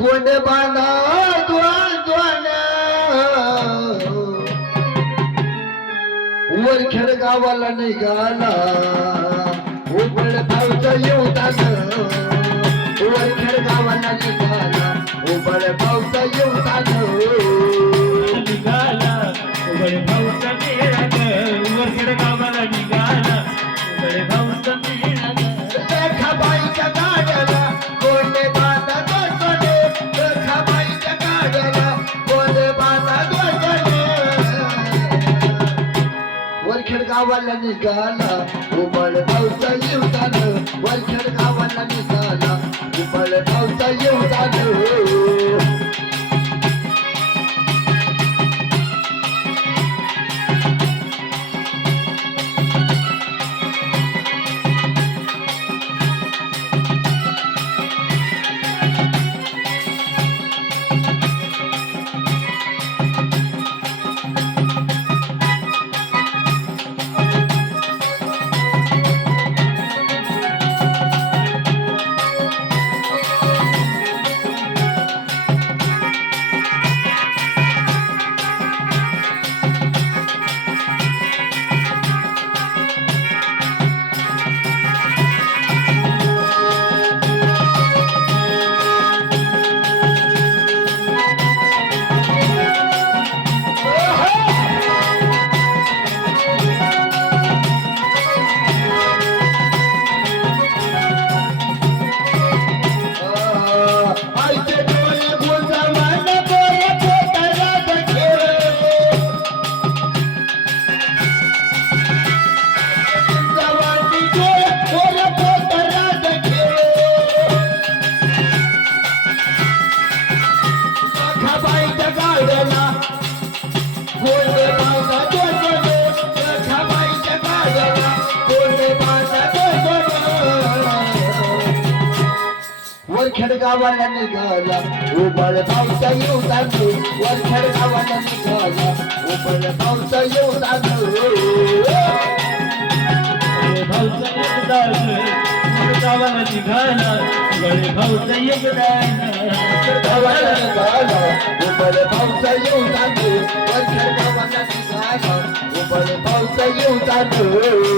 गोंड बांधा वरखेड गावाला निघाला उबड भावचा येऊतान गावाला निघाला. उबड भाऊचा येऊतान वरखेड गावाला निघाला. उमळ भाऊचा येऊ आईचे वरखेड गावाला निघाला. उबळ पावसा येऊ लागलो वर गावाला निघाला उबळ पावसा येऊ लागलो गावाला निघाला उघड भाऊचा गावाला निघाला उबळ पावसा येऊ लागलो वर गावाला निघाला उबळ पावसा येऊ लागलो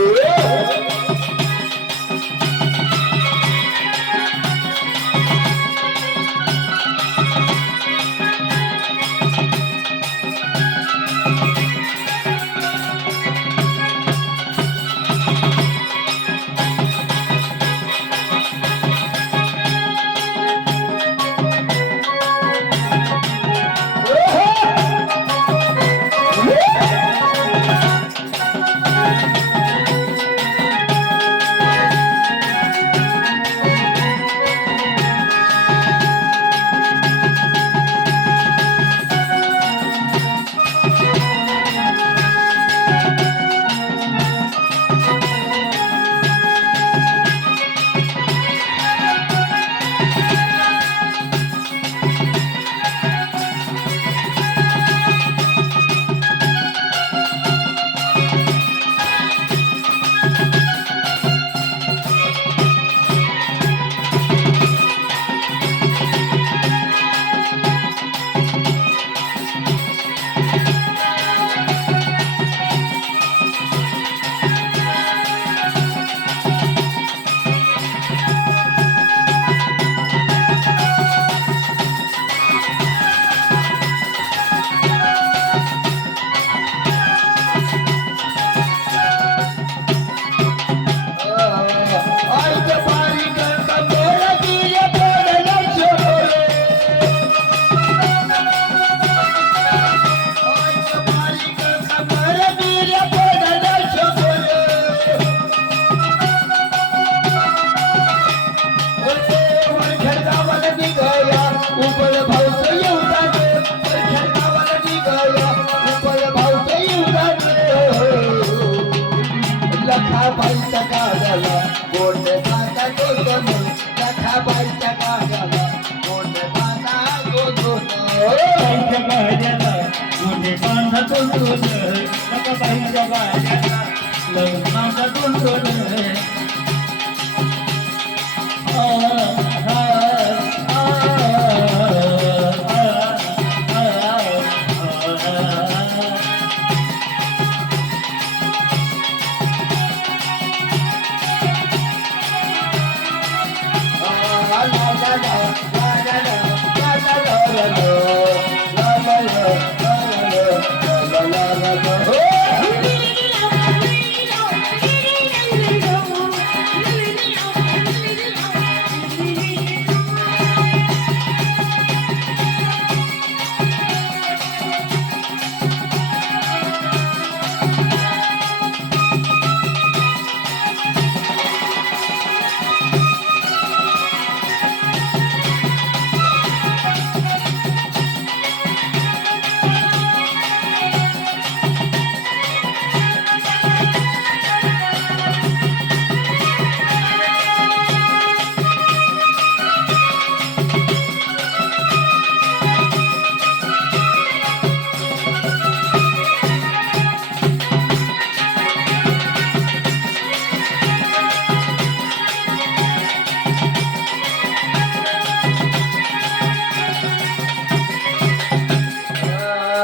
निघाला